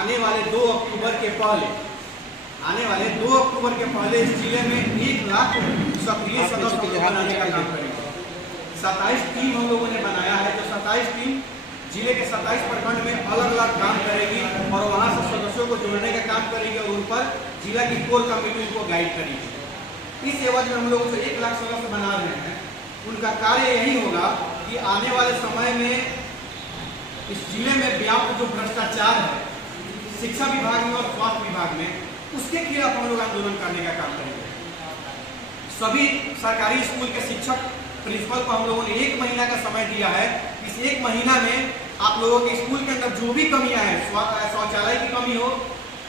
आने वाले 2 अक्टूबर के पहले इस जिले में 1 लाख सक्रिय सदस्य बनाने का काम करेंगे। 27 टीम हम लोगों ने बनाया है, तो 27 टीम जिले के 27 प्रखंड में अलग अलग काम करेगी और वहाँ से सदस्यों को जोड़ने का काम करेगी और उन पर जिला की कोर कमेटी उनको गाइड करेगी। इस एवज में हम लोगों से 1 लाख सदस्य बना रहे हैं। उनका कार्य यही होगा कि आने वाले समय में इस जिले में व्याप्त जो भ्रष्टाचार है शिक्षा विभाग में और स्वास्थ्य विभाग में, उसके खिलाफ हम लोग आंदोलन करने का काम करेंगे। सभी सरकारी स्कूल के शिक्षक प्रिंसिपल को हम लोगों ने 1 महीना का समय दिया है। इस 1 महीना में आप लोगों के स्कूल के अंदर जो भी कमियां हैं, शौचालय की कमी हो,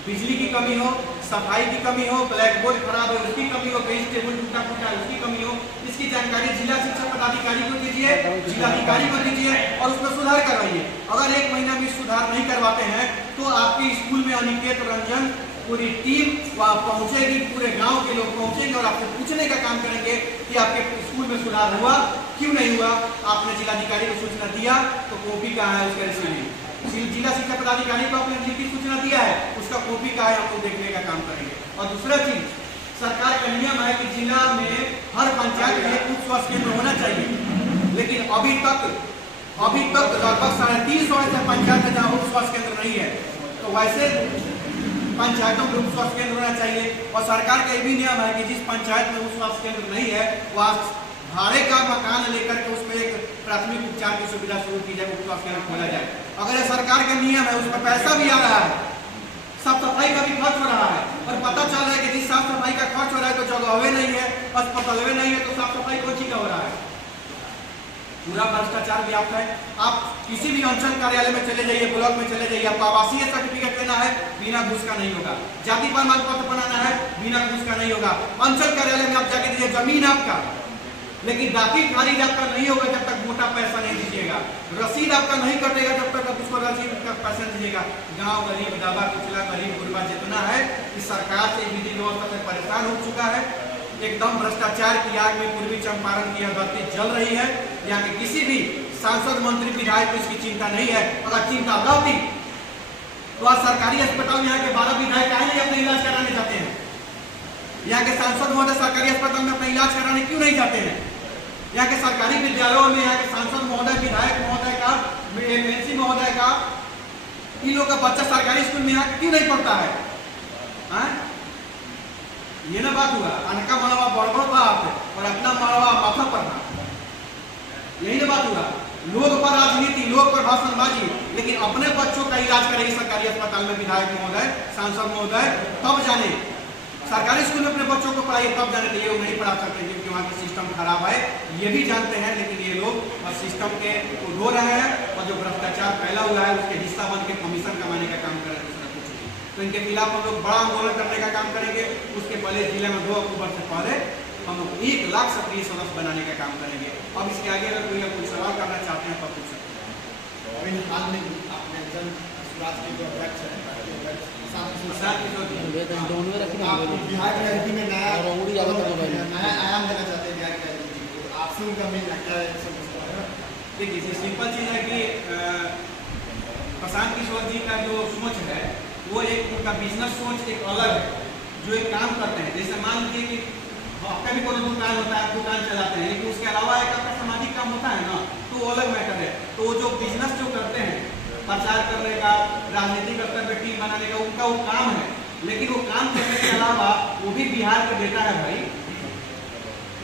बिजली की कमी हो, सफाई की कमी हो, ब्लैक बोर्ड खराब है उसकी कमी हो, बेंच टेबल टूटा फूटा है उसकी कमी हो, इसकी जानकारी जिला शिक्षा पदाधिकारी को दीजिए, जिलाधिकारी को दीजिए और उसमें सुधार करवाइए। अगर 1 महीना में सुधार नहीं करवाते हैं तो आपके स्कूल में अनिकेत रंजन पूरी टीम वहाँ पहुंचेगी, पूरे गांव के लोग पहुंचेंगे और आपसे पूछने का काम करेंगे कि आपके स्कूल में सुधार हुआ, क्यों नहीं हुआ। आपने जिलाधिकारी को सूचना दिया तो कॉपी कहाँ है उसका रिसीविंग, जिला शिक्षा पदाधिकारी को आपने लिखित सूचना दिया है उसका कॉपी कहाँ है, आपको देखने का काम करेंगे। और दूसरा चीज, सरकार का नियम है कि जिला में हर पंचायत में उप स्वास्थ्य केंद्र होना चाहिए, लेकिन अभी तक लगभग 350 ऐसे पंचायत है जहाँ उप स्वास्थ्य केंद्र नहीं है। तो वैसे पंचायतों में उप स्वास्थ्य केंद्र होना चाहिए। और सरकार का ये भी नियम है कि जिस पंचायत में उप स्वास्थ्य केंद्र नहीं है वहाँ भाड़े का मकान लेकर के उसमें एक प्राथमिक उपचार की सुविधा शुरू की जाए, उप स्वास्थ्य केंद्र खोला जाए। अगर ये सरकार का नियम है, उसमें पैसा भी आ रहा है, साफ सफाई का भी खर्च हो रहा है और पता चल रहा है कि जिस साफ सफाई का खर्च हो रहा है तो जगह नहीं है, अस्पताल नहीं है, तो साफ सफाई कौन सी का हो रहा है। पूरा भ्रष्टाचार व्याप्त है। आप किसी भी अंचल कार्यालय में चले जाइए, ब्लॉक में चले जाइए, आपको आवासीय सर्टिफिकेट लेना है बिना घूस का नहीं होगा, जाति प्रमाण पत्र बनाना है बिना घूस का नहीं होगा। अंचल कार्यालय में आप जाके दीजिए जमीन आपका, लेकिन दाखिल खारिज आपका नहीं होगा जब तक मोटा पैसा नहीं दीजिएगा, रसीद आपका नहीं कटेगा जब तक आप उसको रसीद का पैसा दीजिएगा। गांव गरीब, दबा कुचला, गरीब गुरबा जितना है इस सरकार से विधि व्यवस्था से परेशान हो चुका है। एकदम भ्रष्टाचार की आग में पूर्वी चंपारण की धरती जल रही है। यहाँ के किसी भी सांसद, मंत्री, विधायक को इसकी चिंता नहीं है। अगर चिंता रहती तो आज सरकारी अस्पताल में यहाँ के 12 विधायक काहे नहीं अपने इलाज कराने जाते हैं। यहाँ के सांसद महोदय सरकारी अस्पताल में अपना इलाज कराने क्यों नहीं जाते हैं। यहाँ के सरकारी विद्यालयों में यहाँ के सांसद महोदय, विधायक महोदय का, एमएलसी महोदय का, इन लोग का बच्चा सरकारी स्कूल में यहाँ क्यों नहीं पढ़ता है। ये ना बात हुआ, अनका मड़वा बड़बड़ बाप और अपना मड़वा माथा पर था, यही ना बात हुआ। लोग पर राजनीति, लोग पर भाषणबाजी, लेकिन अपने बच्चों का इलाज करेगी सरकारी अस्पताल में विधायक महोदय, सांसद महोदय, तब जाने सरकारी स्कूल में अपने बच्चों को पढ़ाइए, तब जाने ये लोग नहीं पढ़ा सकते क्योंकि वहाँ की सिस्टम खराब है, ये भी जानते हैं। लेकिन ये लोग और सिस्टम के रो रहे हैं और जो भ्रष्टाचार फैला हुआ है उसके हिस्सा बन के कमीशन कमाने का काम कर रहे हैं। तो इनके खिलाफ हम लोग बड़ा आंदोलन करने का काम करेंगे। उसके पहले जिले में 2 अक्टूबर से पहले हम लोग 1 लाख सक्रिय सदस्य बनाने का काम करेंगे। अब इसके आगे अगर कोई सवाल करना चाहते हैं तो पूछ सकते हैं। अभी हाल में आपने जन स्वराज के जो अध्यक्ष हैं बिहार की राजनीति में नया आयाम देना चाहते हैं बिहार की राजनीति को, आपसे उनका मिल लगता है। देखिए सिंपल चीज़ है कि प्रशांत किशोर जी का जो सोच है वो एक उनका बिजनेस सोच एक अलग है, जो एक काम करते हैं। जैसे मान लीजिए कि आपका भी कोई दुकान होता है, आप दुकान चलाते हैं, लेकिन उसके अलावा एक आपका सामाजिक काम होता है ना, तो वो अलग मैटर है। तो वो जो बिजनेस जो करते हैं, प्रचार करने का, राजनीतिक स्तर पर टीम बनाने का, उनका वो काम है। लेकिन वो काम करने के अलावा वो भी बिहार का बेटा है भाई,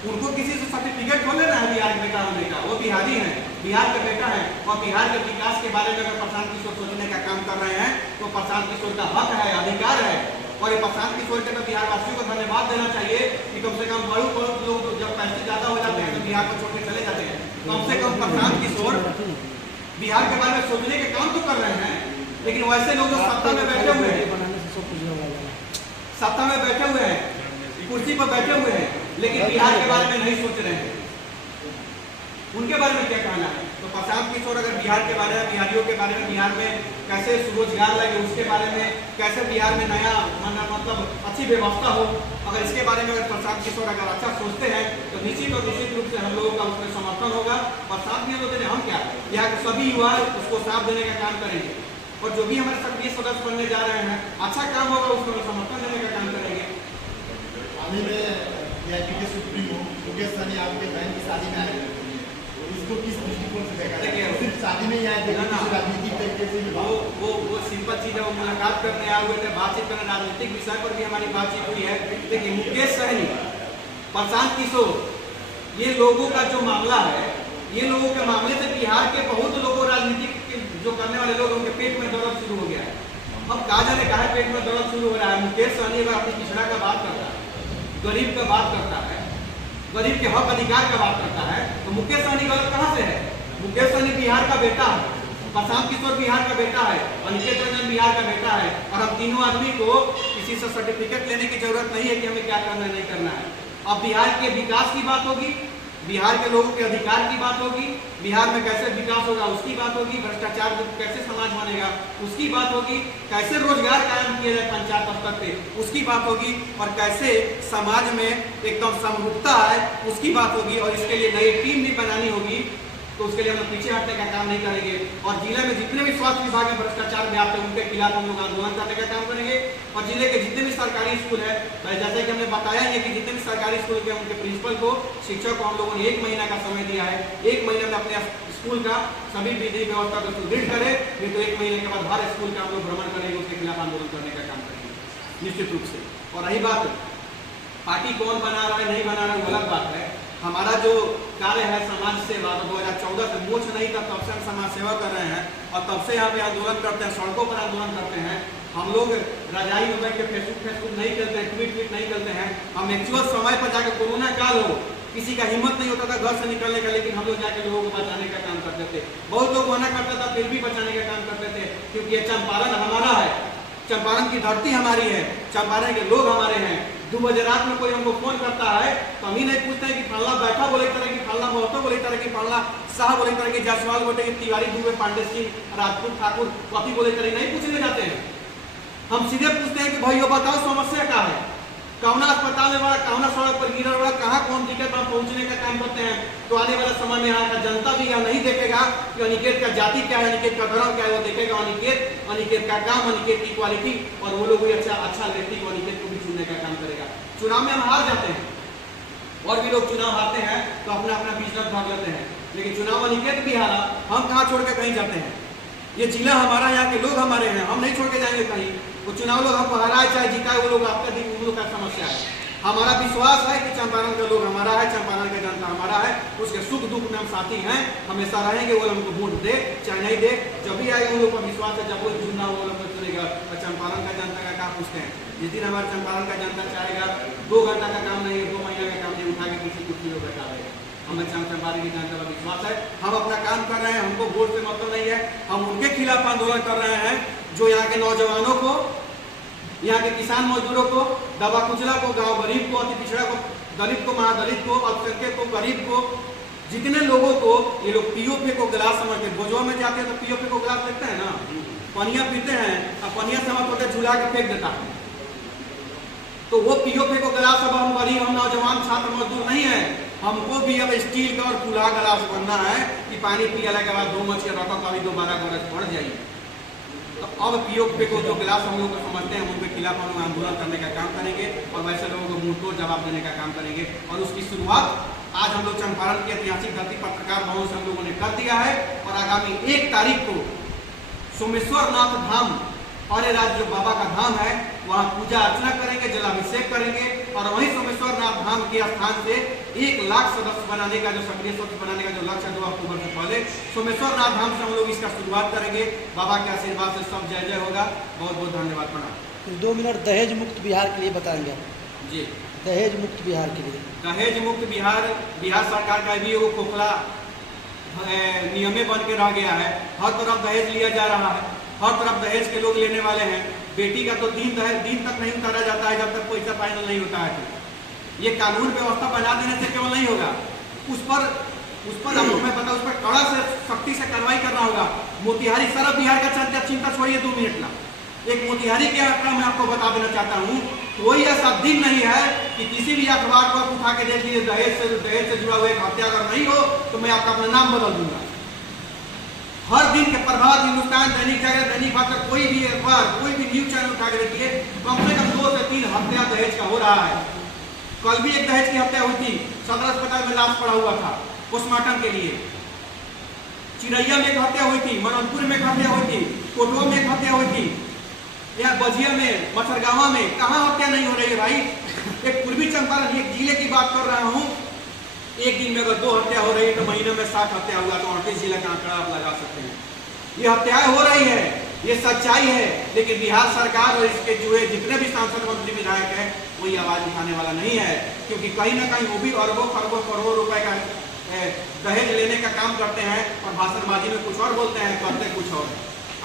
उनको किसी से सर्टिफिकेट खोल लेना है बिहार के बेटा होने का, वो बिहारी है, बिहार का बेटा है। और बिहार के विकास के बारे में अगर प्रशांत किशोर सोचने का काम कर रहे हैं तो प्रशांत किशोर का हक है, अधिकार है। और ये प्रशांत किशोर के तो बिहार वासियों को धन्यवाद देना चाहिए कि कम से कम बड़ू लोग जब पैसे ज्यादा हो जाते हैं तो बिहार को छोड़ के चले जाते हैं। कम से कम प्रशांत किशोर बिहार के बारे में सोचने के काम तो कर रहे हैं। लेकिन वैसे लोग जो सत्ता में बैठे हुए हैं, कुर्सी पर बैठे हुए हैं, लेकिन बिहार के बारे में नहीं सोच रहे हैं, उनके बारे में क्या कहना है। तो प्रशांत किशोर अगर बिहार के बारे में, बिहारियों के बारे में, बिहार में कैसे रोजगार लगे उसके बारे में, कैसे बिहार में नया मतलब अच्छी व्यवस्था हो, अगर इसके बारे में अगर प्रशांत किशोर अगर अच्छा सोचते हैं तो निश्चित और निश्चित रूप से हम लोगों का उसमें समर्थन होगा। और साथ में हम क्या, यहाँ के सभी युवा उसको साथ देने का काम करेंगे। और जो भी हमारे सक्रिय सदस्य बनने जा रहे हैं, अच्छा काम होगा उसको हम समर्थन देने का काम करेंगे। अभी में वीआईपी के सुप्रीमो मुकेश सहनी आपके बहन की शादी में आए, इसको किस दृष्टिकोण से देखा जाए? सिर्फ शादी में ही आए थे, राजनीतिक तरीके से वो सिंपल चीज है, वो मुलाकात करने आए हुए थे, बातचीत करने, राजनीतिक विषय पर भी हमारी बातचीत हुई है। देखिए मुकेश सहनी, प्रशांत किशोर, ये लोगों का जो मामला है, ये लोगों के मामले से बिहार के बहुत लोगों, राजनीतिक जो करने वाले लोग, उनके पेट में दर्द शुरू हो गया है। अब कहा जाने कहा है पेट में दर्द शुरू हो रहा है। मुकेश सहनी अगर अपनी पिछड़ा का बात करता है, गरीब का बात करता है, गरीब के हक अधिकार का बात करता है, तो मुकेश सहनी गलत कहाँ से है? मुकेश सहनी बिहार का बेटा है, प्रशांत किशोर बिहार का बेटा है, अनिकेत रंजन बिहार का बेटा है, और हम तीनों आदमी को किसी से सर्टिफिकेट लेने की जरूरत नहीं है कि हमें क्या करना है नहीं करना है। अब बिहार के विकास की बात होगी, बिहार के लोगों के अधिकार की बात होगी, बिहार में कैसे विकास होगा उसकी बात होगी, भ्रष्टाचार कैसे समाज बनेगा उसकी बात होगी, कैसे रोजगार कायम किया जाए पंचायत स्तर पे उसकी बात होगी, और कैसे समाज में एकदम समरूपता है उसकी बात होगी। और इसके लिए नई टीम भी बनानी होगी, तो उसके लिए हम लोग पीछे हटने का काम नहीं करेंगे। और जिले में जितने भी स्वास्थ्य विभाग में भ्रष्टाचार व्याप्त है उनके खिलाफ हम लोग आंदोलन करने का काम करेंगे। और जिले के जितने भी सरकारी स्कूल है, जैसे कि हमने बताया है कि जितने भी सरकारी स्कूल के उनके प्रिंसिपल को, शिक्षक को हम लोगों ने 1 महीना का समय दिया है। 1 महीने में अपने स्कूल का सभी विधि व्यवस्था को सुदृढ़ करे, नहीं तो 1 महीने के बाद हर स्कूल का हम लोग भ्रमण करेंगे, उसके खिलाफ आंदोलन करने का काम करेंगे निश्चित रूप से। और रही बात पार्टी कौन बना रहा है नहीं बना रहा है, वो अलग बात है। हमारा जो कार्य है समाज सेवा, 2014 से मोछ नहीं था तब से हम समाज सेवा कर रहे हैं, और तब से यहाँ पे आंदोलन करते हैं, सड़कों पर आंदोलन करते हैं। हम लोग रजाई में बैठ के फेसबुक नहीं करते हैं, ट्वीट नहीं करते हैं। हम एक्चुअल समय पर जाकर, कोरोना काल हो, किसी का हिम्मत नहीं होता था घर से निकलने का, लेकिन हम लोग जाकर लोगों को बचाने का काम करते थे। बहुत लोग मना करता था, फिर भी बचाने का काम करते थे, क्योंकि ये चंपारण हमारा है, चंपारण की धरती हमारी है, चंपारण के लोग हमारे हैं। 2 बजे रात में कोई हमको फोन करता है तो हम ही नहीं पूछते हैं कि फल्ला बैठा बोले तरह की, फल्ला महतो बोले तरह की, फल्ला शाह बोले तरह की, जायसवाल बोले की, तिवारी, दुबे, पांडे सिंह, राजपूत, ठाकुर, कॉफी बोले तरह नहीं पूछने जाते हैं। हम सीधे पूछते हैं कि भाई ये बताओ समस्या क्या है, कौना अस्पताल में बड़ा, कौना सड़क पर गिरा बड़ा, कहाँ कौन दिक्कत, हम पहुंचने का काम करते हैं। तो आने वाला समय में यहाँ का जनता भी यह नहीं देखेगा कि अनिकेत का जाति क्या है, अनिकेत का धर्म क्या है, वो देखेगा अनिकेत का काम, अनिकेत की क्वालिटी, और वो लोग भी अच्छा व्यक्ति को, अनिकेत को भी चुनने का काम करेगा। चुनाव में हम हार जाते हैं, और भी लोग चुनाव हारते हैं तो अपना अपना बिजनेस भाग लेते हैं, लेकिन चुनाव अनिकेत भी हारा, हम कहाँ छोड़ के कहीं जाते हैं। ये जिला हमारा, यहाँ के लोग हमारे हैं, हम नहीं छोड़ के जाएंगे कहीं। वो चुनाव लोग हमको हराए चाहे जिताए, वो लोग आपका दिन उन लोग का समस्या है। हमारा विश्वास है कि चंपारण का लोग हमारा है, चंपारण का जनता हमारा है, उसके सुख दुख में हम साथी हैं, हमेशा रहेंगे। वो हमको वोट दे चाहे नहीं दे, जब भी आएगा उन लोग का विश्वास है, जब कोई चुनाव वो लोग चुनेगा। और चंपारण का जनता का क्या पूछते हैं, जिस दिन हमारे चंपारण का जनता चाहेगा 2 घंटा का काम नहीं है, 2 महीने का काम नहीं, उठा के किसी कुर्सी में बैठा रहेगा। हमें चंपारण की जनता का विश्वास है, हम अपना काम कर रहे हैं, हमको वोट से मतलब नहीं है। हम उनके खिलाफ आंदोलन कर रहे हैं जो यहाँ के नौजवानों को, यहाँ के किसान मजदूरों को, दबा कुचला को, गांव गरीब को, अति पिछड़ा को, दलित को, महादलित को, अल्पसंख्यक को, गरीब को, जितने लोगों को ये लोग पीओपी को गिलास समझ के, भोजवा में जाते हैं तो पीओपी को गिलास देखते हैं ना, पनिया पीते हैं, अब पनिया समझ होते झुला के फेंक देता है। तो वो पीओपी को गिलास, अब हम गरीब, हम नौजवान छात्र मजदूर नहीं है, हमको भी अब स्टील का और खुला गिलास बनना है कि पानी पियाला के बाद 2 मछली रखो, कभी दोबारा गरज पड़ जाइए। तो अब पीओपी को जो गिलास हम लोग को समझते हैं, उनके खिलाफ हम लोग आंदोलन करने का काम करेंगे, और वैसे लोगों को मुंह तोड़ जवाब देने का काम करेंगे। और उसकी शुरुआत आज हम लोग चंपारण की ऐतिहासिक धरती पत्रकार भवन से हम लोगों ने कर दिया है, और आगामी 1 तारीख को सोमेश्वर नाथ धाम और राज्य जो बाबा का धाम है, वहाँ पूजा अर्चना करेंगे, जलाभिषेक करेंगे, और वहीं सोमेश्वर नाथ धाम के स्थान से 1 लाख सदस्य बनाने का, जो सक्रिय सदस्य बनाने का जो लक्ष्य है, 2 अक्टूबर से पहले सोमेश्वर नाथ धाम से हम लोग इसका शुरुआत करेंगे। बाबा के आशीर्वाद से सब जय जय होगा। बहुत बहुत धन्यवाद, प्रणाम। 2 मिनट दहेज मुक्त बिहार के लिए बताएंगे जी। दहेज मुक्त बिहार के लिए, दहेज मुक्त बिहार सरकार का भी वो खोखला नियमे बन के रह गया है। हर तरफ दहेज लिया जा रहा है, हर तरफ दहेज के लोग लेने वाले हैं। बेटी का तो दिन तक नहीं उतारा जाता है जब तक पैसा फाइनल नहीं होता है। तो ये कानून व्यवस्था बना देने से केवल नहीं होगा, उस पर आपको मैं पता, उस पर कड़ा से सख्ती से कार्रवाई करना होगा। मोतिहारी, सारा बिहार का चिंता छोड़िए 2 मिनट ना, एक मोतिहारी के आंकड़ा मैं आपको बता देना चाहता हूँ। कोई ऐसा दिन नहीं है कि किसी भी अखबार को आप उठा के देख लीजिए, दहेज से जुड़ा हुआ एक हत्या अगर नहीं हो तो मैं आपका अपना नाम बदल दूंगा। हर दिन के प्रभात, हिंदुस्तान, दैनिक जागरण, दैनिक भास्कर, कोई भी अखबार, कोई भी न्यूज चैनल उठा के देखिए, कम से कम 2 से 3 हत्या दहेज का हो रहा है। कल भी एक दहेज की हत्या हुई थी, सदर अस्पताल में लाश पड़ा हुआ था पोस्टमार्टम के लिए। चिरैया में एक हत्या हुई थी, मनोजपुर में एक हत्या हुई थी, कोटवा में एक हत्या हुई थी, यहाँ बजिया में, मछरगावा में, कहाँ हत्या नहीं हो रही है भाई। एक पूर्वी चंपारण एक जिले की बात कर रहा हूँ, एक दिन में अगर 2 हत्या हो रही है तो महीने में 60 हत्या हुआ तो 38 जिले का आंकड़ा आप लगा सकते हैं। ये हत्याएं हो रही है, ये सच्चाई है, लेकिन बिहार सरकार और इसके जुड़े जितने भी सांसद, मंत्री, विधायक हैं, कोई आवाज उठाने वाला नहीं है, क्योंकि कहीं ना कहीं वो भी अरबों खरबों करोड़ों रुपए का दहेज लेने का काम करते हैं और भाषणबाजी में कुछ और बोलते हैं, करते कुछ और।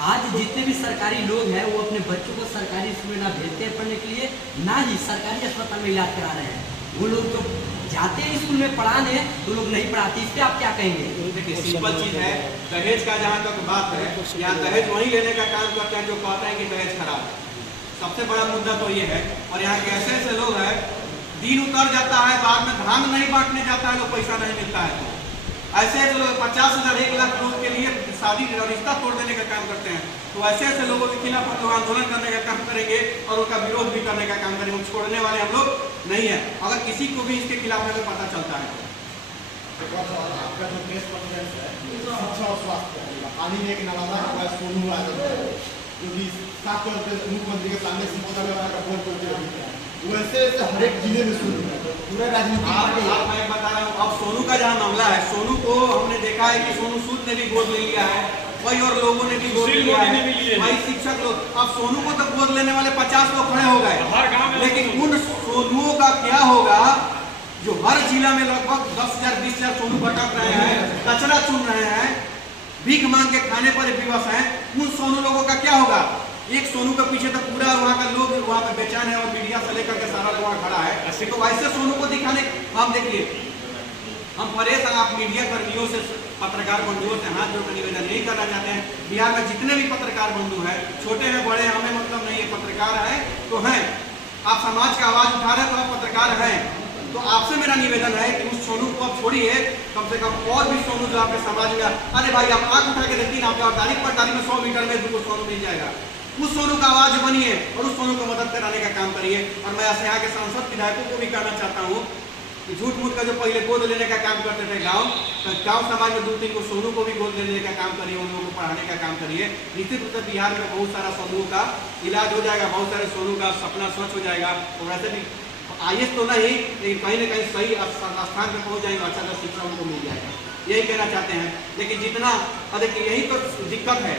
आज जितने भी सरकारी लोग हैं वो अपने बच्चों को सरकारी स्कूल में ना भेजते हैं पढ़ने के लिए, ना ही सरकारी अस्पताल में इलाज करा रहे हैं। वो लोग जो जाते हैं स्कूल में पढ़ाने तो लोग नहीं पढ़ाते। इस पर आप क्या कहेंगे? देखिए सिंपल चीज है, दहेज का जहाँ तक बात है, यहाँ दहेज वही लेने का काम करते हैं जो कहते हैं कि दहेज खराब है। सबसे बड़ा मुद्दा तो ये है। और यहाँ के ऐसे ऐसे लोग हैं, दिन उतर जाता है, बाद में धान नहीं बांटने जाता है तो पैसा नहीं मिलता है। तो ऐसे ऐसे लोग 50,000 1 लाख लोग के लिए शादी और रिश्ता तोड़ देने का काम करते हैं। तो ऐसे ऐसे लोगों के खिलाफ हम लोग आंदोलन करने का काम करेंगे और उनका विरोध भी करने का काम करेंगे। छोड़ने वाले हम लोग नहीं है। अगर किसी को भी इसके खिलाफ हमें पता चलता है आपका जो प्रेस कॉन्फ्रेंस है शिक्षा और स्वास्थ्य, हाल ही में एक नाराजा हुआ सोनू यादव जो कि 7 करोड़ के मुख्यमंत्री के सामने सिंपल का फोन करते, वैसे हर एक जिले में सोनू पूरा राजनीति। मैं बता रहा हूँ, अब सोनू का जहाँ मामला है, सोनू को हमने देखा है कि सोनू सूद ने भी गोद ले लिया है, कई और लोगों ने भी गोद लिया है, भाई शिक्षक लोग। अब सोनू को तो गोद लेने वाले 50 लोग खड़े हो गए, लेकिन उन सोनुओं का क्या होगा जो हर जिला में लगभग 10,000 20,000 सोनू भटक रहे हैं, कचरा चुन रहे हैं, भीख मांग के खाने पर विवश हैं। उन सोनू लोगों का क्या होगा? एक सोनू के पीछे तो पूरा वहाँ का लोग वहाँ पे बेचैन है और मीडिया से लेकर के सारा लोग खड़ा है। तो वैसे सोनू को दिखाने हम देखिए, हम परेश आप मीडिया कर्मियों से, पत्रकार बंधुओं से हाथ जोड़कर निवेदन नहीं करना चाहते हैं। बिहार में जितने भी पत्रकार बंधु हैं, छोटे हैं बड़े, हमें मतलब नहीं है, पत्रकार हैं तो हैं, आप समाज का आवाज उठा रहे तो आप पत्रकार हैं। तो आपसे मेरा निवेदन है कि उस सोनू को आप छोड़िए, कम से कम और भी सोनू जो आपके समाज में, अरे भाई आप आंख उठा के देखिए, आपको तारीख पर तारीख में 100 मीटर में 2 सोनू मिल जाएगा। उस सोनू का आवाज बनिए और उस सोनू को मदद कराने का काम करिए। और मैं यहाँ के सांसद विधायकों को भी कहना चाहता हूँ कि झूठ मूठ का जो पहले गोद लेने का काम करते थे गाँव समाज में 2-3 को सोनू को भी गोद लेने का काम करिए, उन लोगों को पढ़ाने का काम करिए। निश्चित रूप से बिहार में बहुत सारा सोनू का इलाज हो जाएगा, बहुत सारे सोनू का सपना सच हो जाएगा। और वैसे भी IAS तो नहीं, लेकिन कहीं ना कहीं सही स्थान पर पहुंच जाएंगे, अच्छा शिक्षा उनको मिल जाएगा, यही कहना चाहते हैं। लेकिन जितना अधिक यही तो दिक्कत है,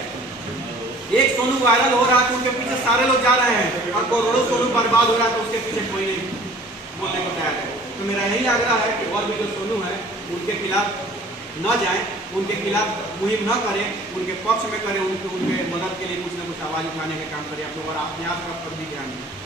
एक सोनू वायरल हो रहा है तो उनके पीछे सारे लोग जा रहे हैं, और करोड़ों सोनू बर्बाद हो रहा है तो उसके पीछे कोई नहीं बोलने को तैयार है। तो मेरा यही आग्रह है कि और भी जो सोनू है उनके खिलाफ न जाएं, उनके खिलाफ मुहिम न करें, उनके पक्ष में करें, उनके मदद के लिए कुछ न कुछ आवाज उठाने का काम करें आप लोग, और अपने आप पर भी ध्यान दें।